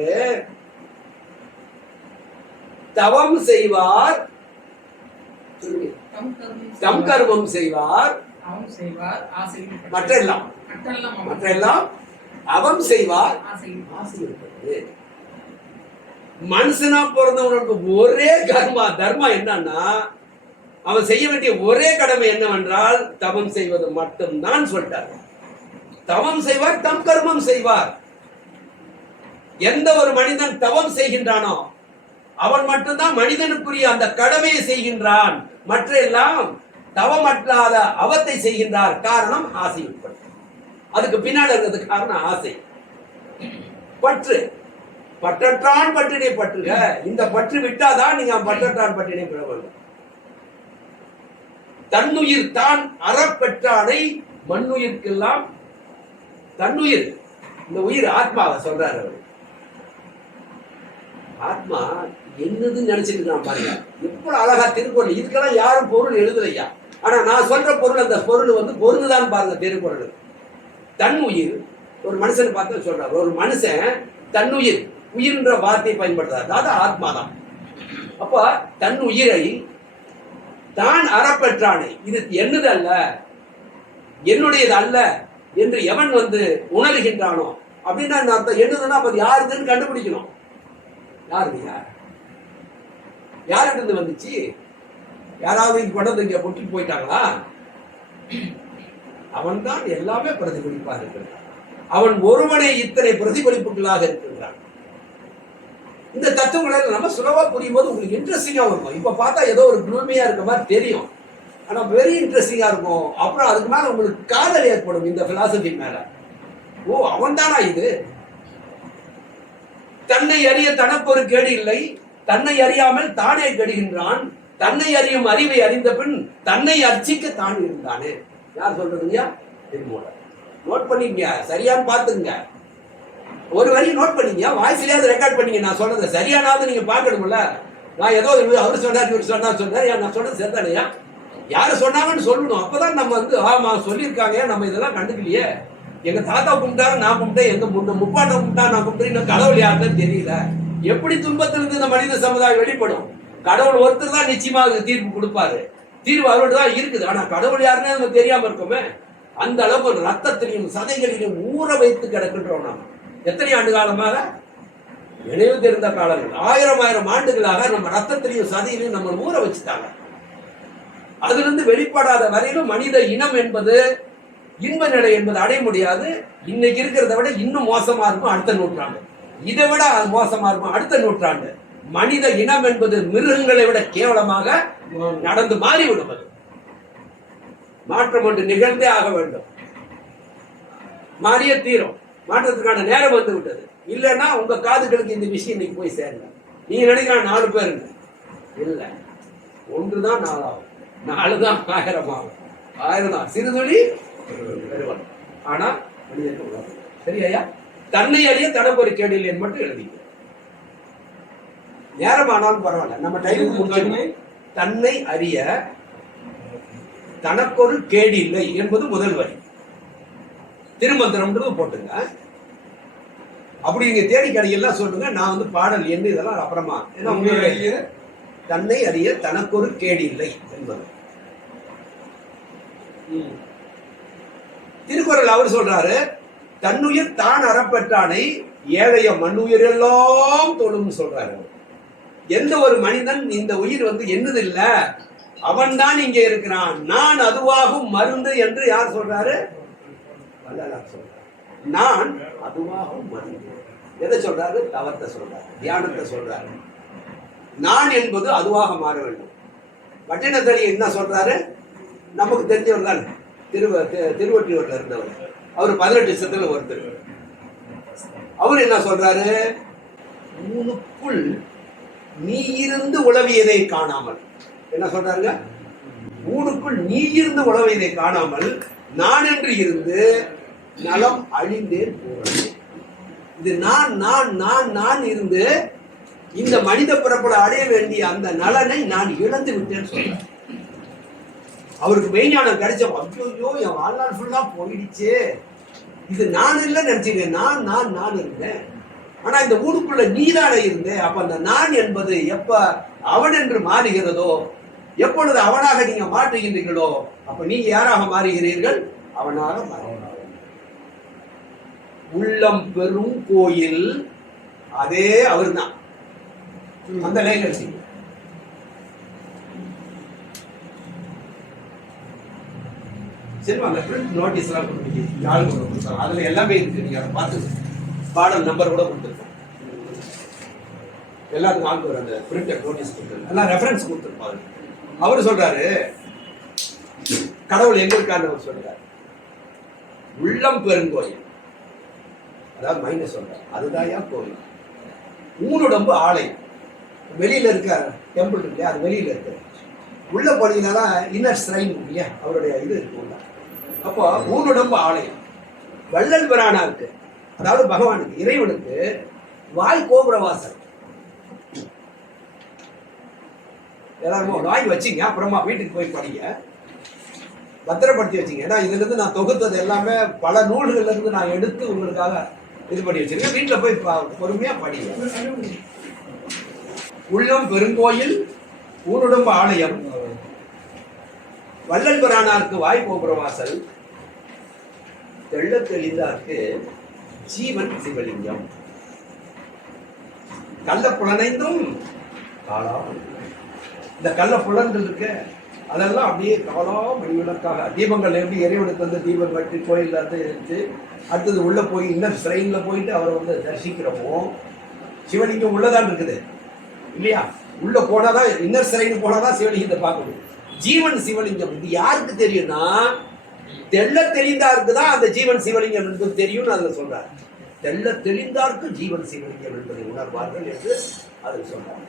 தவம் செய்வார், தம் கர்மம் செய்வார், மற்றெல்லாம் அவம் செய்வார். மனுஷனா பிறந்தவனுக்கு ஒரே கர்மா தர்மா என்னன்னா, அவன் செய்ய வேண்டிய ஒரே கடமை என்னவென்றால் தவம் செய்வது மட்டும்தான் சொல்லிட்டார். தவம் செய்வார், தம் கர்மம் செய்வார். எந்த ஒரு மனிதன் தவம் செய்கின்றானோ அவன் மட்டும்தான் மனிதனுக்குரிய அந்த கடமையை செய்கின்றான். மற்ற எல்லாம் தவமற்றாத அவத்தை செய்கின்றார். காரணம் ஆசை உட்பட்டு. அதுக்கு பின்னாடி இருக்கிறது காரணம் ஆசை. பற்று. பற்றற்றான் பற்றினை பற்றுக. இந்த பற்று விட்டாதான் நீங்க பற்றற்றான் பற்றினை பெற வேண்டும். தன்னுயிர் தான் அறப்பெற்றானை மண்ணுயிர்க்கெல்லாம் தன்னுயிர். இந்த உயிர் ஆத்மாவை சொல்றாரு அவர். ஆத்மா என்னதுன்னு நினைச்சிட்டு நான் பாருங்க. எவ்வளவு அழகா திருக்குறள். இதுக்கெல்லாம் யாரும் பொருள் எழுதலையா. ஆனா நான் சொல்ற பொருள் அந்த பொருள் வந்து பொருள்தான் பாருங்க. திருக்குறள் தன் உயிர். ஒரு மனுஷன் பார்த்து சொல்றாரு. ஒரு மனுஷன் தன்னுயிர் உயிர்ன்ற வார்த்தையை பயன்படுத்துறாரு. அதாவது ஆத்மாதான். அப்ப தன் உயிரை தான் அறப்பெற்றானே இது என்னது அல்ல, என்னுடையது அல்ல என்று எவன் வந்து உணர்கின்றானோ அப்படின்னா அர்த்தம். என்னதுன்னா அப்ப யாருதுன்னு கண்டுபிடிக்கணும். யாரு யார் யார்கிட்ட வந்துச்சு? யாராவது கொண்டது இங்க பொட்டி போயிட்டாங்களா? அவன் தான் எல்லாமே பிரதிபலிப்பாக இருக்கின்றான். அவன் ஒருவனே இத்தனை பிரதிபலிப்புகளாக இருக்கின்றான். இந்த தத்துவங்களை நம்ம சுலபா புரியும் போது உங்களுக்கு இன்ட்ரெஸ்டிங்கா இருக்கும். இப்ப பார்த்தா ஏதோ ஒரு குளுமையா இருக்க மாதிரி தெரியும். ஆனா வெரி இன்ட்ரெஸ்டிங்கா இருக்கும். அப்புறம் அதுக்கு மேல உங்களுக்கு காதல் ஏற்படும் இந்த பிலாசபி மேல. ஓ அவன் தானா இது? தன்னை அறிய தனக்கொரு கேடு இல்லை, தன்னை அறியாமல் தானே கெடுகின்றான், தன்னை அறியும் அறிவை அறிந்த பின் தன்னை அர்ச்சிக்க தான் இருந்தானே. யார் சொல்றதுங்க? திருமூலர். நோட் பண்ணிங்க, சரியான்னு பாத்துங்க. ஒரு வரி நோட் பண்ணீங்க, வாய்ஸ்லயாவது ரெக்கார்ட் பண்ணீங்க. நான் சொல்றது சரியானாவது நீங்க பாக்கணும்ல. நான் ஏதோ அவர் சொன்னார் இவர் சொன்னார் நான் சொல்றது சரிதானையா? யாரு சொன்னாங்கன்னு சொல்லணும். அப்பதான் நம்ம வந்து ஆமா சொல்லியிருக்காங்க, நம்ம இதெல்லாம் கண்டுக்கலையே. எங்க தாத்தா கும்பிட்டாரு, நான் கும்பிட்டேன். எங்க முப்பாட்டை கும்பிட்டா நான் கும்பிட்டேன். கடவுள் யாருன்னு தெரியல. எப்படி துன்பத்திலிருந்து இந்த மனித சமுதாயம் வெளிப்படும்? கடவுள் ஒருத்தர் தான் நிச்சயமாக தீர்ப்பு கொடுப்பாரு. தீர்வு அவரோடு தான் இருக்குது. ஆனா கடவுள் யாருன்னு நமக்கு தெரியாம இருக்குமே. அந்த அளவுக்கு ரத்தத்திலையும் சதைகளிலும் ஊற வைத்து கிடக்கின்றோம். நாம எத்தனை ஆண்டு காலமாக நினைவு தெரிந்த காலங்கள் 1000 ஆண்டுகளாக நம்ம ரத்தத்திலையும் சதையிலையும் நம்ம ஊற வச்சுட்டாங்க. அதுல இருந்து வெளிப்படாத வரையிலும் மனித இனம் என்பது இன்ப நிலை என்பது அடைய முடியாது. இன்னைக்கு இருக்கிறத விட இன்னும் மோசமா இருக்கும் அடுத்த நூற்றாண்டு. இதை விட மோசமா இருக்கும் அடுத்த நூற்றாண்டு. மனித இனம் என்பது மிருகங்களை விட கேவலமாக நடந்து மாறிவிடுவது. மாற்றம் ஒன்று நிகழ்ந்தே ஆக வேண்டும். மாறிய தீரும். மாற்றத்துக்கான நேரம் வந்து விட்டது. இல்லைன்னா உங்க காதுகளுக்கு இந்த விஷயம் இன்னைக்கு போய் சேருங்க. நீங்க நினைக்கலாம் 4 பேருங்க. இல்ல, ஒன்றுதான் 4 ஆகும், 4 தான் 1000 ஆகும். 1000 தான் சிறுதுளி பெருவன். ஆனா மனிதனுக்கு சரியா? தன்னை அறிய தனக்கு ஒரு கேடு இல்லை மட்டும் எழுதிக்க. நேரமானாலும் பரவாயில்ல, நம்ம டைமுக்கு முடிச்சு. தன்னை அறிய தனக்கொரு கேடு இல்லை என்பது முதல் வரி. திருமந்திரம்ன்றது போட்டுங்க. அப்படி நீங்க தேடி கடையெல்லாம் சொல்லுங்க. நான் வந்து பாடல் என்ன இதெல்லாம் அப்புறமா. தன்னை அறிய தனக்கொரு கேடு இல்லை என்பது திருக்குறள். அவர் சொல்றாரு, தன்னுயிர் தான் அறப்பெற்றானை ஏழைய மண்ணுயிர் எல்லாம் தொழும் சொல்றாரு. எந்த ஒரு மனிதன் இந்த உயிர் வந்து என்னது இல்ல, அவன் தான் இங்க இருக்கிறான், நான் அதுவாகும் மருந்து என்று யார் சொல்றாரு? வள்ளலார் சொல்றாரு. நான் அதுவாகும் மருந்து. எதை சொல்றாரு? தவத்தை சொல்றாரு, தியானத்தை சொல்றாரு. நான் என்பது அதுவாக மாற வேண்டும். வட்டினத்தடி என்ன சொல்றாரு? நமக்கு தெரிஞ்சவர் தான், திருவொற்றியூர்ல இருந்தவர். அவர் 18 வருஷத்துல ஒருத்தர். அவர் என்ன சொல்றாரு? உனக்குள் நீ இருந்து உளவியதை காணாமல். என்ன சொல்றாங்க? ஊனுக்குள் நீ இருந்து உளவியதை காணாமல் நான் என்று இருந்து நலம் அழிந்தேன் போறது. இது நான் நான் நான் நான் இருந்து இந்த மனித பிறப்பட அடைய வேண்டிய அந்த நலனை நான் இழந்து விட்டேன்னு சொல்றேன். அவருக்கு மெய்ஞானம் கிடைச்ச ஐயோ என் வாழ்நாள் ஃபுல்லா போயிடுச்சு, இது நான் இல்லை நினைச்சீங்க. நான் நான் நான் இருந்தேன், ஆனா இந்த ஊருக்குள்ள நீதான இருந்தேன். அப்ப அந்த நான் என்பது எப்ப அவன் என்று மாறுகிறதோ, எப்பொழுது அவனாக நீங்க மாற்றுகின்றீர்களோ, அப்ப நீங்க யாராக மாறுகிறீர்கள்? அவனாக மாறுகிறார். உள்ளம் பெரும் கோயில், அதே அவர் தான். அந்த லேகசி சரி, அந்த பிரிண்ட் நோட்டீஸ் எல்லாம் கொடுத்துருக்கீங்க, அதுல எல்லாமே இருக்கு. நீங்க அதை பார்த்து பாடல் நம்பர் கூட கொடுத்துருக்கோம். எல்லாத்துக்கும் ஆளுக்கு ஒரு அந்த பிரிண்டட் நோட்டீஸ் கொடுத்துரு, எல்லாம் ரெஃபரன்ஸ் கொடுத்துருப்பாங்க. அவரு சொல்றாரு கடவுள் எங்க இருக்கான்னு அவர் சொல்றாரு, உள்ளம் பெருங்கோயில், அதாவது மைண்ட சொல்றாரு, அதுதான் கோயில். ஊனுடம்பு ஆலயம், வெளியில இருக்க டெம்பிள் இருக்கு இல்லையா, அது வெளியில இருக்கு. உள்ள போனீங்கன்னா இன்னர் ஸ்ரைன் இல்லையா, அவருடைய இது இருக்கு. அப்போ ஊனுடம்பு ஆலயம், வள்ளல் பிரானாருக்கு, அதாவது பகவானுக்கு, இறைவனுக்கு வாய் கோபுரவாசல். எல்லாரும் வாய் வச்சிங்க, அப்புறமா வீட்டுக்கு போய் படிங்க, பத்திரப்படுத்தி வச்சிங்க. ஏன்னா இதுல இருந்து நான் தொகுத்தது எல்லாமே பல நூல்கள்ல இருந்து நான் எடுத்து உங்களுக்காக இது பண்ணி வச்சிருக்கேன். வீட்டுல போய் பொறுமையா படிங்க. உள்ளம் பெருங்கோயில், ஊனுடம்பு ஆலயம், வள்ளல் பிரானாருக்கு வாய் கோபுரவாசல், தெள்ள தெளிந்தார்க்கு ஜீவன் சிவலிங்கம், கள்ள புலனைந்தும் காலா. இந்த கள்ள புலன்கள் இருக்கு, அதெல்லாம் அப்படியே காலா மணிவிளக்காக, தீபங்கள் எப்படி இறைவனுக்கு வந்து தீபம் கட்டி கோயிலில் இருந்து எடுத்து அடுத்தது உள்ள போய் இன்னர் ஸ்ட்ரெயின்ல போயிட்டு அவரை வந்து தரிசிக்கிறோமோ, சிவலிங்கம் உள்ளதான் இருக்குது இல்லையா, உள்ள போனாதான் இன்னர் ஸ்ட்ரெயின் போனாதான் சிவலிங்கத்தை பார்க்கணும். ஜீவன் சிவலிங்கம் இது யாருக்கு தெரியும்னா, தெள்ள தெளிந்தாருக்கு தான் அந்த ஜீவன் சிவலிங்கம் என்பது தெரியும்னு அதுல சொல்றாரு. தெள்ள தெளிந்தாருக்கு ஜீவன் சிவலிங்கம் என்பதை உணர்வார்கள் என்று அதில் சொல்றார்.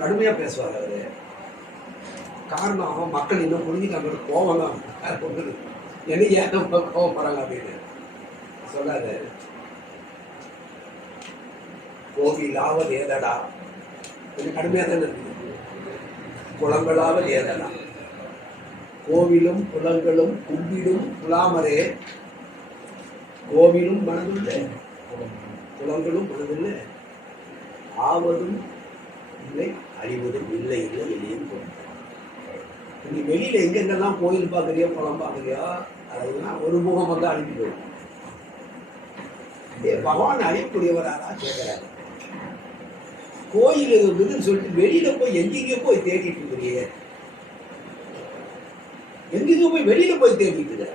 கடுமையா பேசுவார் அவரு. காரணம் மக்கள் இன்னும் புரிஞ்சுக்காம கோவம் தான் என்ன ஏன் கோவம் போறாங்க அப்படின்னு சொல்லாது. கோவிலாவது ஏதடா, கொஞ்சம் கடுமையா தானே இருக்குது. குளங்களாவது ஏதடா, கோவிலும் குளங்களும் கும்பிடும் குலாமரே, கோவிலும் மனதில்லை குளங்களும் மனதில்லை, ஆவதும் இல்லை அழிவதும் இல்லை இல்லை இல்லையும் தோணும். நீ வெளியில எங்கெங்கெல்லாம் கோயில் பார்க்குறியோ குளம் பார்க்குறியோ அதெல்லாம் ஒரு முகம் வந்து அழிஞ்சு போயிடும். பகவான் அழியக்கூடியவராரா கேட்கிறாரு. கோயில் இருக்குதுன்னு சொல்லிட்டு வெளியில போய் எங்கெங்கயோ போய் தேடிட்டு இருக்கிறியே, எங்கெங்கயோ போய் வெளியில போய் தேடிட்டு இருக்கிற,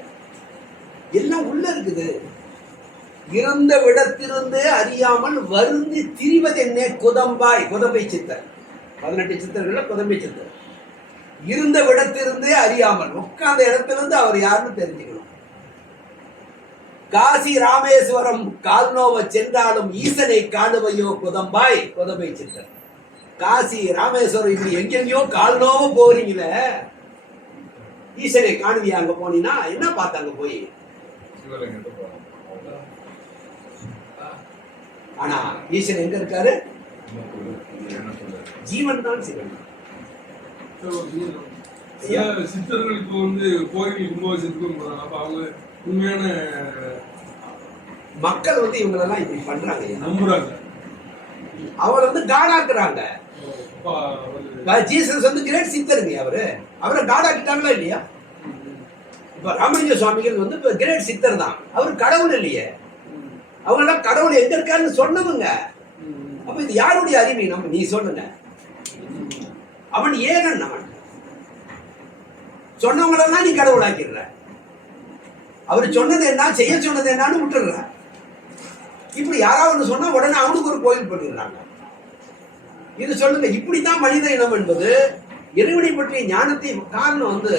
எல்லாம் உள்ள இருக்குது. இறந்த விடத்திலிருந்து அறியாமல் வருந்தி திரிவது என்ன குதம்பாய், குதம்பை சித்தர், 18 சித்தர்கள குதம்பை சித்தர். இருந்த விடத்திலிருந்தே அறியாமல் உட்கார்ந்த இடத்திலிருந்து அவர் யாருன்னு தெரிஞ்சுக்கணும். காசி ராமேஸ்வரம் கால்நோவ சென்றாலும் ஈசனை காணுவையோ குதம்பாய், குதம்பை சித்தர். காசி ராமேஸ்வரம் இப்படி எங்கெங்கயோ கால்நோவ போறீங்களே, ஈசனை காணுவியா? அங்க போனீங்கன்னா என்ன பார்த்தாங்க போய்? ஆனா ஈசன் எங்க இருக்காரு? ஜீவன் தான் சிவன். சித்தர்களுக்கு வந்து கோயில் கும்பாபிஷேகத்துக்கு போறாங்க. அப்ப அவங்க உண்மையான மக்கள் வந்து இவங்களெல்லாம் இப்படி பண்றாங்க, நம்புறாங்க, அவரை வந்து காடாக்குறாங்க. ஜீசஸ் வந்து கிரேட் சித்தருங்க, அவரை காடாக்கிட்டாங்களா இல்லையா? இப்ப ராமலிங்க சுவாமிகள் வந்து இப்ப கிரேட் சித்தர் தான், அவர் கடவுள் இல்லையே. அவங்க எல்லாம் கடவுள் எங்க இருக்காருன்னு சொன்னவங்க. அப்ப இது யாருடைய அறிவீனம்? நீ சொல்லுங்க. அவன் ஏகன், அவன் சொன்னவங்களெல்லாம் நீ கடவுள் ஆக்கிடுற. அவர் சொன்னது என்ன, செய்ய சொன்னது என்னன்னு விட்டுடுற. இப்படி யாராவது சொன்னா உடனே அவனுக்கு ஒரு கோயில் பண்ணிடுறாங்க. இது சொல்லுங்க, இப்படித்தான் மனித இனம் என்பது இறைவனை பற்றிய ஞானத்தை. காரணம் வந்து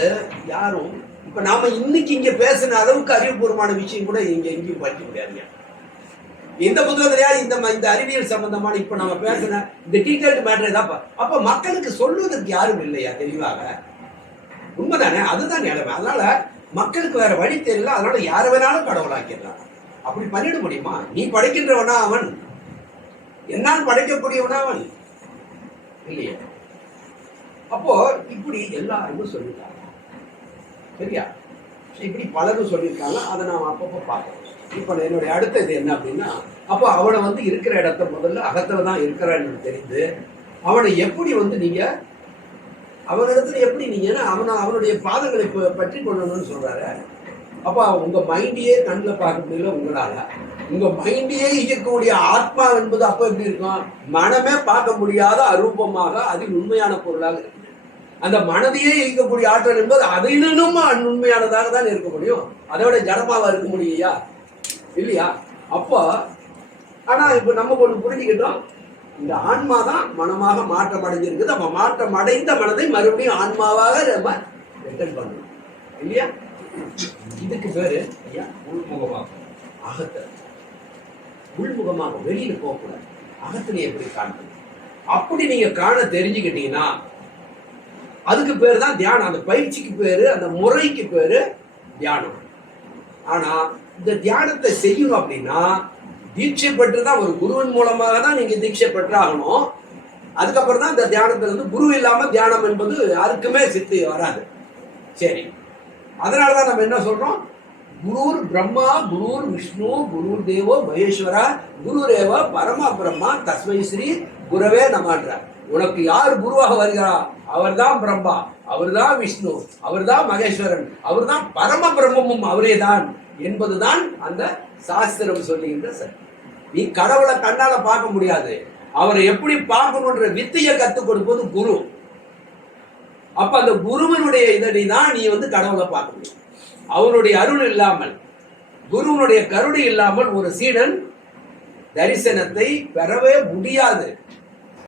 யாரும் இப்ப நாம இன்னைக்கு இங்க பேசின அளவுக்கு அறிவுபூர்வமான விஷயம் கூட இங்க எங்கேயும் படிக்க முடியாதுங்க. இந்த புத்தகத்திலேயா இந்த அறிவியல் சம்பந்தமான இப்ப நம்ம பேசின இந்த டீடைல்டு மேட்டர் தான். அப்ப மக்களுக்கு சொல்வதற்கு யாரும் இல்லையா தெளிவாக? உண்மைதானே? அதுதான் நிலைமை. அதனால மக்களுக்கு வேற வழி தெரியல, அதனால யார வேணாலும் கடவுளாக்கிடலாம். அப்படி பண்ணிட முடியுமா? நீ படைக்கின்றவனா அவன்? என்னால் படைக்கக்கூடியவனா அவன் இல்லையா? அப்போ இப்படி எல்லாரும் சொல்லிட்டாங்க, சரியா? இப்படி பலரும் சொல்லியிருக்காங்க. அதை நாம் அப்பப்போ பார்க்கணும். இப்ப என்னுடைய அடுத்த இது என்ன அப்படின்னா, அப்போ அவனை வந்து இருக்கிற இடத்த முதல்ல அகத்துல தான் இருக்கிறான்னு தெரிந்து அவனை எப்படி வந்து நீங்க அவனிடத்துல எப்படி நீங்க அவனுடைய பாதங்களை பற்றி கொள்ளணும்னு சொல்றாரு. அப்ப உங்க மைண்டையே கண்ணில் பார்க்க முடியல உங்களால, உங்க மைண்டையே இயக்கக்கூடிய ஆத்மா என்பது அப்ப எப்படி இருக்கும்? மனமே பார்க்க முடியாத அரூபமாக அதில் உண்மையான பொருளாக இருக்கு. அந்த மனதையே இயக்கக்கூடிய ஆற்றல் என்பது அதிலும் உண்மையானதாக தான் இருக்க முடியும். அதோட ஜடமாவா இருக்க முடியா? இல்லையா? அப்போ ஆனா இப்ப நம்ம ஒண்ணு புரிஞ்சுக்கிட்டோம், இந்த ஆன்மா தான் மனமாக மாற்றம் அடைஞ்சிருக்குது. அப்ப மாற்றம் அடைந்த மனதை மறுபடியும் ஆன்மாவாக நம்ம ரிட்டர்ன் பண்ணணும் இல்லையா? இதுக்கு பேரு ஐயா உள்முகமாக அகத்தை. உள்முகமாக வெளியில போகக்கூடாது. அகத்திலே எப்படி காண்பது? அப்படி நீங்க காண தெரிஞ்சுக்கிட்டீங்கன்னா அதுக்கு பேரு தான் தியானம். அந்த பயிற்சிக்கு பேரு, அந்த முறைக்கு பேரு தியானம். ஆனா இந்த தியானத்தை செய்யணும் அப்படின்னா தீட்சை பெற்று தான், ஒரு குருவின் மூலமாக தான் நீங்க தீட்சை பெற்றாகணும். அதுக்கப்புறம் தான் இந்த தியானத்துல இருந்து, குரு இல்லாம தியானம் என்பது யாருக்குமே சித்து வராது. சரி, அதனாலதான் நம்ம என்ன சொல்றோம்? குருர் பிரம்மா, குருர் விஷ்ணு, குருர் தேவோ மகேஸ்வரா, குருரேவ பரமா பிரம்மா தஸ்மை ஸ்ரீ குரவே நமன்றார். உனக்கு யார் குருவாக வருகிறார்? அவர்தான் பிரம்மா, அவர்தான் விஷ்ணு, அவர்தான் மகேஸ்வரன், அவர்தான் பரம பிரம்மமும் அவரே தான் என்பதுதான் அந்த சாஸ்திரம் சொல்லுகின்ற சரி. நீ கடவுளை கண்ணால பார்க்க முடியாது, அவரை எப்படி பார்க்கணுன்ற வித்தையை கத்துக் கொடுப்பது குரு. அப்ப அந்த குருவனுடைய இதனை தான் நீ கடவுளை பார்க்க முடியும். அவனுடைய அருள் இல்லாமல், குருவனுடைய கருணை இல்லாமல் ஒரு சீடன் தரிசனத்தை பெறவே முடியாது.